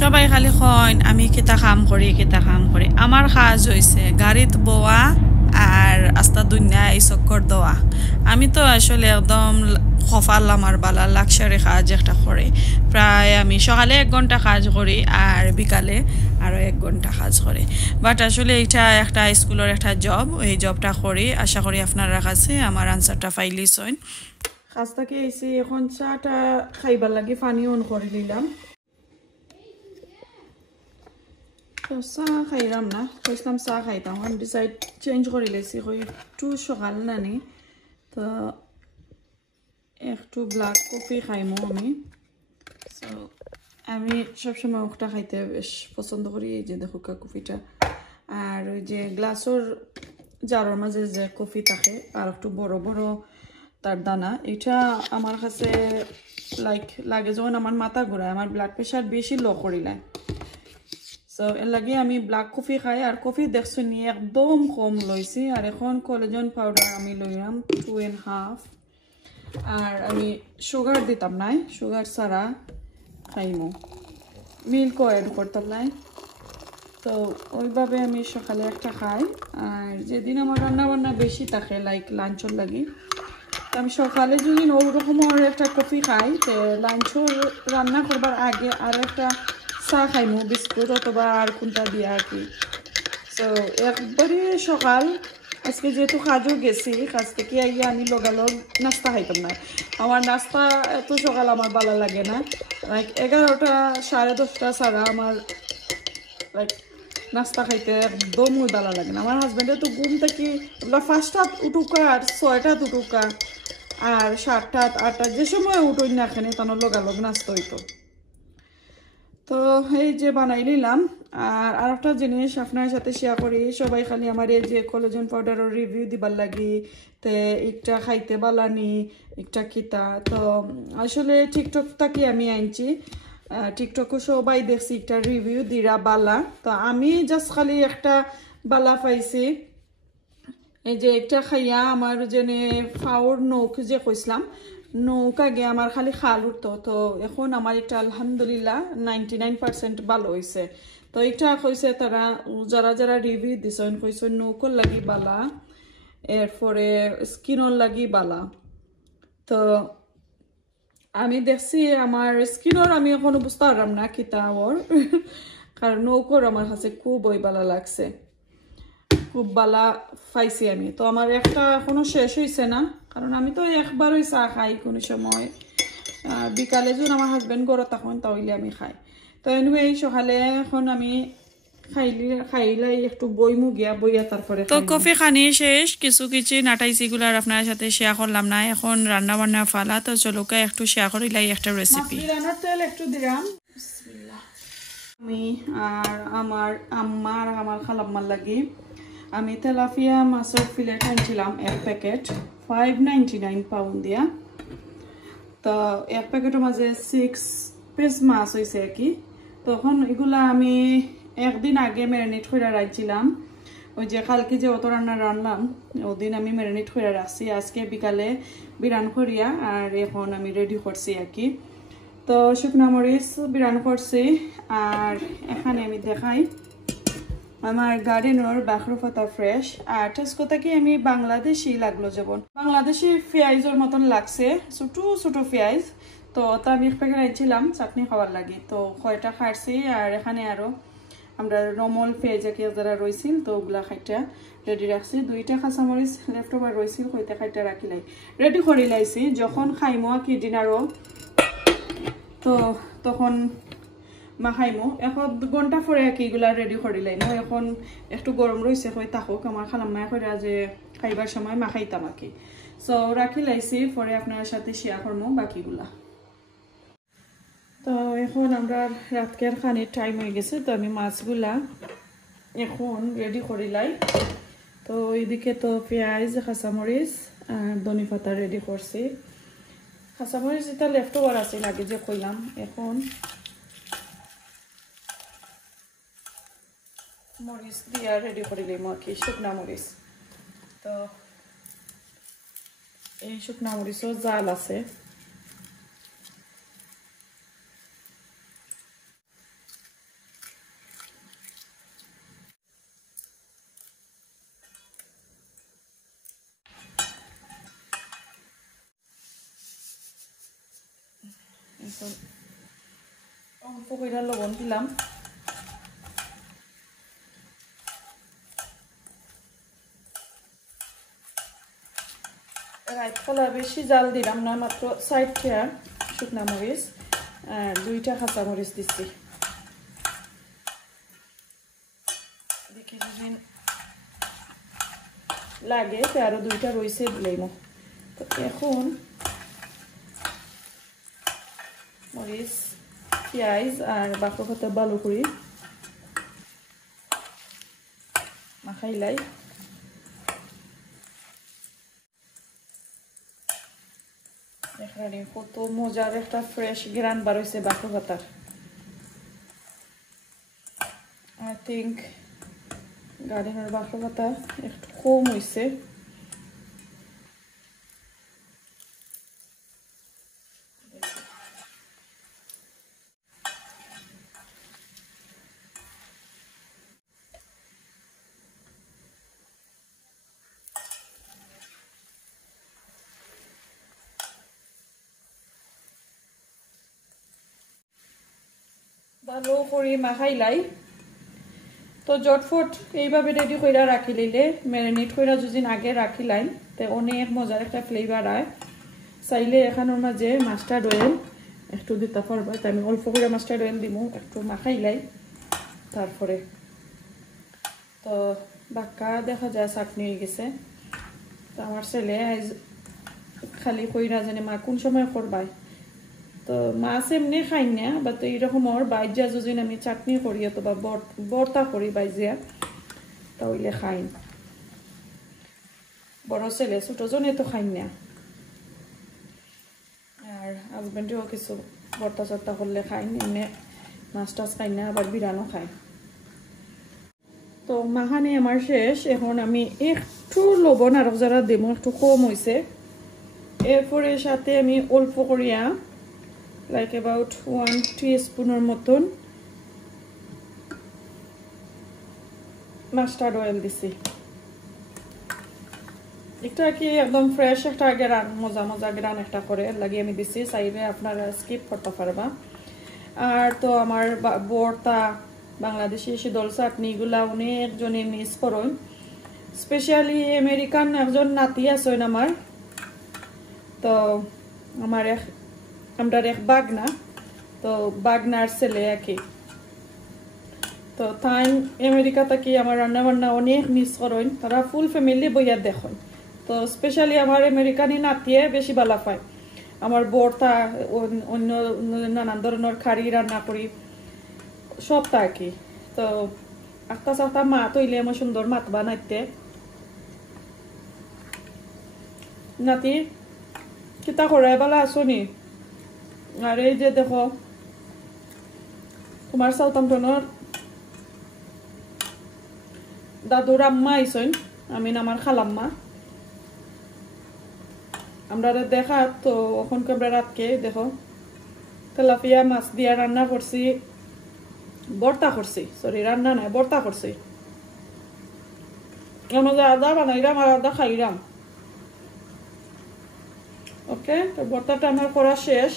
সবাই খালি কইন আমি কিতা কাম করি আমার কাজ হইছে গাড়িত বোয়া আর আস্তা দুনিয়া এই চক্কর দেওয়া আমি তো আসলে একদম কপাল আমার বালা লাক্সারি কাজ একটা করি প্রায় আমি সকালে 1 ঘন্টা কাজ করি আর বিকালে আরো 1 ঘন্টা কাজ করি বাট আসলে এটা একটা স্কুলের একটা জব এই জবটা করি আশা করি আপনারা কাছে আমার আনসারটা ফাইলিস হইন কাজটাকে এসে এখন চাটা খাইবার লাগি পানি অন করে দিলাম তো চা খাইলাম না কইলাম চা খাইতাম আমি ডিসাইড চেঞ্জ করে লেছি কই একটু সকাল নানি তো একটু ব্ল্যাক কফি খাইমো সো আমি সবসময় ওটা খাইতে বেশ পছন্দ করি এই যে দেখো কফিটা আর ওই যে গ্লাসের জারের মাঝে যে কফি থাকে আর একটু বড় বড় তার দানা এটা আমার কাছে লাগে যখন আমার মাথা ঘোরায় আমার ব্লাড প্রেশার বেশি লো করিলায় সো এর লাগে আমি ব্ল্যাক কফি খাই আর কফি দেখছো নি একদম কম লইছি আর এখন কোলাজেন পাউডার আমি লইলাম 2.5 আর আমি সুগার দিতাম নাই সুগার ছাড়া খাইমো মিল্কও অ্যাড করতাম নাই তো ওইভাবে আমি সকালে একটা খাই আর যেদিন আমার রান্না বান্না বেশি থাকে লাঞ্চর লাগি আমি সকালে যদি ওরকম একটা কফি খাই তো লাঞ্চর রান্না করবার আগে আর একটা চা খাইমু বিস্কুট অথবা আর কোনটা দিয়া আর কি সো একবারে সকাল আজকে যেহেতু কাজও গেছি কাজ থেকে আইয়া আমি লগালগ নাস্তা খাইতাম না আমার নাস্তা এত সকাল আমার ভালো লাগে না 11টা 10:30 ছাড়া আমার নাস্তা খাইতে একদমই ভালো লাগে না আমার হাজব্যান্ডের তো ঘুম থেকে 5টা উঠুকা আর 6টা উঠুকা আর 7টা 8টা যে সময় উঠোই না এখানে তখন লগালগ নাস্তা হইতো তো এই যে বানাই নিলাম আর একটা জিনিস আপনার সাথে শেয়ার করি সবাই খালি আমার এই যে কোলাজেন পাউডারের রিভিউ দিবার লাগি তে একটা খাইতে বালানি একটা কিতা তো আসলে টিকটক থেকে আমি আনছি টিকটকও সবাই দেখছি একটা রিভিউ দিরা বালা তো আমি জাস্ট খালি একটা বালা পাইছি এই যে একটা খাইয়া আমার জেনে ফাওর নৌক যে কইছিলাম নৌকা গে আমার খালি খাল উঠতো তো এখন আমার একটা আলহামদুলিল্লাহ 99% ভালো হয়েছে তো এটা কইছে তারা যারা যারা রিভিউ দিছেন কইছে নৌকর লাগি বালা এরপরে স্কিনর লাগি বালা তো আমি দেখছি আমার স্কিনর আমি এখনো বুঝতে পারলাম না কিতা ওর কারণ নৌকর আমার কাছে খুবই ভালো লাগছে খুব বালা পাইছি আমি তো আমার একটা এখনো শেষ হয়েছে না কারণ আমি তো একবারই চা খাই কোনো সময় বিকালে যখন আমার হাজব্যান্ড ঘরে তখন তাহলে আমি খাই তো এনিওয়ে সকালে এখন আমি খাইলে একটু বইমু গিয়া বইয়া তারপরে তো কফি খানি শেষ কিছু কিছু নাটাইছিগুলো আর আপনার সাথে শেয়ার করলাম না এখন রান্না বান্না ফালা তো চলুকা একটু শেয়ার করিলাই একটা রেসিপি রান্নার তেল একটু দিলাম বিসমিল্লাহ আমি আর আমার আম্মা আর আমার খালাম্মার লাগি আমি তেলাপিয়া মাছের ফিলেট আনছিলাম 1 প্যাকেট 5.99 পাউন্ড দিয়া তো 1 প্যাকেটের মাঝে 6 পিস মাছ হয়েছে কি তখন এগুলা আমি একদিন আগে ম্যারিনেট করে রাখছিলাম ওই যে কালকে যে অত রান্না রান্নাম ওদিন আমি ম্যারিনেট করে রাখছি আজকে বিকালে বিরান করিয়া আর এখন আমি রেডি করছি আর কি তো শুকনা মরিচ বিরান করছি আর এখানে আমি দেখাই আমার গার্ডেনের বাখরুফাতা ফ্রেশ আর টেস্ট কথা কি আমি বাংলাদেশি লাগলো যেমন বাংলাদেশি পেঁয়াজের মতন লাগছে ছোট ছোট পেঁয়াজ তো তা আমি এক প্যাকেট আনছিলাম চাটনি খাওয়ার লাগি তো কয়টা খাইছি আর এখানে আরো আমরা নর্মাল পেঁয়াজ যারা রয়েছিল তো ওগুলা খাইটা রেডি রাখছি 2টা কাঁচামরিচ লেফট ওভার রয়েছিল কয়টা খাইটা রাখিলাই রেডি করে লাইছি যখন খাইমো কি ডিনারও তো তখন মাখাইমো 1 ঘন্টা পরে কি এগুলা রেডি করে লাইমো এখন একটু গরম রয়েছে কই থাকুক আমার খালাম্মা কইরা যে খাইবার সময় মাখাইতাম আর কি সো রাখি লাইছি পরে আপনার সাথে শেয়ার করবো বাকিগুলা তো এখন আমরা রাতকের খানির টাইম হয়ে গেছে তো আমি মাছগুলা এখন রেডি করে লাই তো এইদিকে তো পেঁয়াজ কাঁচামরিচ আর ধনে পাতা রেডি করছি কাঁচামরিচ এটা লেফট ওভার আছে লাগে যে কইলাম এখন মরিচ দিয়া রেডি করে দিই আর কি শুকনা মরিচ তো এই শুকনা মরিচও জাল আছে অল্প করে লবণ দিলাম। রাইতফলা বেশি জাল দিলাম না, মাত্র 4টা শুকনা মরিচ আর 2টা কাঁচা মরিচ দিচ্ছি। দেখে যদি লাগে তো আরো 2টা রয়েছে দিলেই। তো এখন মরিচ পেঁয়াজ আর বাকো পাতা ভালো করে মাখাইলাই। এখানে কত মজার একটা ফ্রেশ গ্রান বার হয়েছে বাকো পাতার। আই থিঙ্ক গার্ডেনের বাকো পাতা একটু কম হয়েছে। ভালো করে মাখাইলাই। তো জটফট এইভাবে রেডি করে রাখি লইলে, ম্যারিনেট করে যদি আগে রাখি লাইন তো অনেক মজার একটা ফ্লেভার হয়। চাইলে এখানোর মাঝে মাস্টার্ড অয়েল একটু দিতে পারবো, তাই আমি অল্প করে মাস্টার্ড অয়েল দিব, একটু মাখাইলাই। তারপরে তো বাক্কা দেখা যায় চাটনি হয়ে গেছে। তো আমার ছেলে খালি কইরা জানে মা কোন সময় করবাই। তো মাছ এমনি খাই না, বা তো এইরকম ওর বাইজিয়া যদি আমি চাটনি করি অথবা বর্তা করি বাইজিয়া তাহলে খাই। বড় ছেলে ছোট জনে তো খাই না, আর হাজবেন্ডেও কিছু বর্তা চর্তা করলে খাই, এমনি মাছ টাছ খাই না, আবার বিরানো খাই। তো মাখানি আমার শেষ। এখন আমি একটু লবণ আর যারা দেব একটু কম হয়েছে। এরপরে সাথে আমি অল্প করিয়া like about 1 teaspoon মতন মাস্টার্ড অয়েল দিছি। এটা কি একদম ফ্রেশ একটা গ্রান, মজা মজা গ্রান একটা করে লাগিয়ে আমি দিছি। চাইলে আপনারা স্কিপ করতে পারবা। আর তো আমার ভর্তা বাংলাদেশি শীতল চাটনি এগুলা অনেকজনে মিস করেন, স্পেশালি আমেরিকান একজন নাতি আছেন আমার। তো আমার আমরা এক বাগনা, তো বাগনার ছেলে আর কি। তো তাই আমেরিকা থেকে আমার রান্না বান্না অনেক মিস করেন, তারা ফুল ফ্যামিলি বইয়া দেখেন। তো স্পেশালি আমার আমেরিকানি নাতিয়ে বেশি ভালো পায় আমার ভর্তা, অন্য নানান ধরনের খাড়ি রান্না করি সব তা আর কি। তো আস্তা সাস্তা মা তৈলে আমার সুন্দর মাত বানাইতে নাতি কিতা করে বেলা আসনি। আর এই যে দেখো তোমার সাউথাম্পটনের দাদুর আম্মা আইসন, আমি আমার খালাম্মা। আমরা দেখা তো ওখানকে আমরা রাতকে দেখো তেলাপিয়া মাছ দিয়া রান্না করছি, ভর্তা করছি, সরি রান্না নাই ভর্তা করছি। মধ্যে আদা বানাইলাম আর আদা খাইলাম। ওকে, তো ভর্তাটা আমার করা শেষ।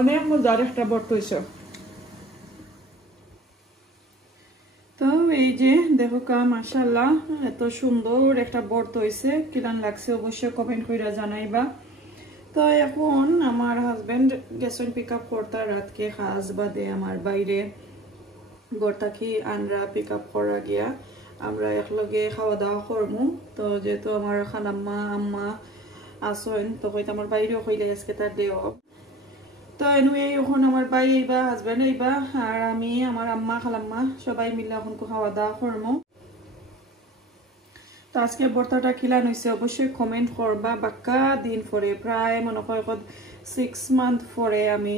অনেক মজার একটা ভর্তা হয়েছে। তো এই যে দেখো কা মাশাআল্লাহ এত সুন্দর একটা ভর্তা হয়েছে, কিরান লাগছে অবশ্যই কমেন্ট করে জানাইবা। তো এখন আমার হাজবেন্ড গেছেন পিক আপ করতে রাতকে খাস বাদে আমার বাইরে ভর্তা কি আনরা পিক আপ করা গিয়া আমরা একলগে খাওয়া দাওয়া করবো। তো যেহেতু আমার খালাম্মা আম্মা আসেন তো হয়তো আমার বাইরেও হইলে আজকে তার ডে অফ। তো এনুয়ে এখন আমার ভাই আইবা, হাজবেন্ড আইবা, আর আমি আমার আম্মা খালাম্মা সবাই মিলে এখন খাওয়া দাওয়া করবো। তো আজকে ভর্তাটা কিলান হয়েছে অবশ্যই কমেন্ট করবা। বাক্কা দিন পরে প্রায় মনে হয় 6 মান্থ পরে আমি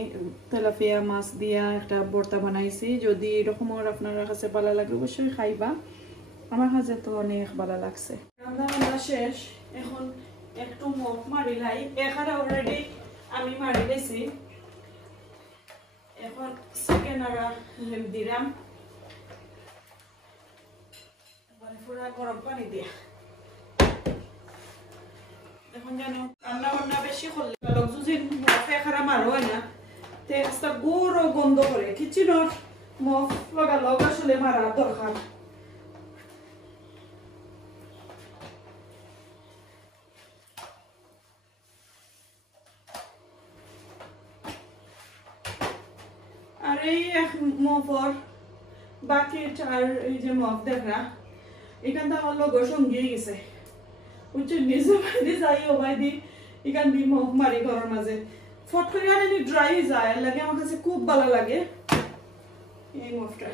তেলাপিয়া মাছ দিয়া একটা ভর্তা বানাইছি। যদি এরকম আপনার কাছে ভালো লাগে অবশ্যই খাইবা, আমার কাছে তো অনেক ভালো লাগছে। রান্না বান্না শেষ, এখন একটু মুখ মারিলাই, এখানে অলরেডি আমি মারি দিয়েছি। এখন চিকেন আর দিলাম পুরা গরম পানি দিয়া। এখন জানো রান্না বান্না মারো হয় না তে একটা গরো গন্ধ করে কিচেনের মফ লাগালো আসলে মারা দরকার আর এই এক মফর বাকি চার এই যে মফ দেখা এখান থেকে আমার লোক সঙ্গেই গেছে বুঝছো নিজে বাইরে যাই ও বাইদি এখান দিয়ে মফ মারি ঘরের মাঝে ফট করে আর ড্রাই যায় লাগে আমার কাছে খুব ভালো লাগে এই মফটা